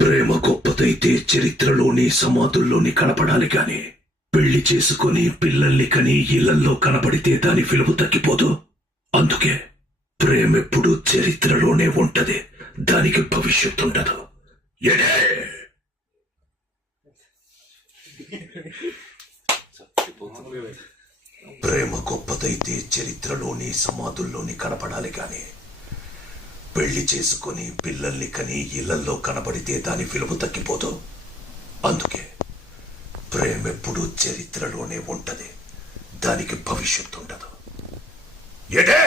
ప్రేమ గొప్పదైతే చరిత్రలోని సమాధుల్లోని కనపడాలి గాని పెళ్లి చేసుకుని పిల్లల్ని కని ఇళ్లల్లో కనపడితే దాని విలువ తగ్గిపోదు. అందుకే ప్రేమెప్పుడు చరిత్రలోనే ఉంటది, దానికి భవిష్యత్తు ఉండదు. ఎడే ప్రేమ గొప్పదైతే చరిత్రలోని సమాధుల్లోని కనపడాలి గాని పెళ్లి చేసుకుని పిల్లల్ని కని ఇళ్లల్లో కనబడితే దాని విలువ తగ్గిపోదు. అందుకే ప్రేమెప్పుడు చరిత్రలోనే ఉంటది, దానికి భవిష్యత్తు ఉండదు. ఎడే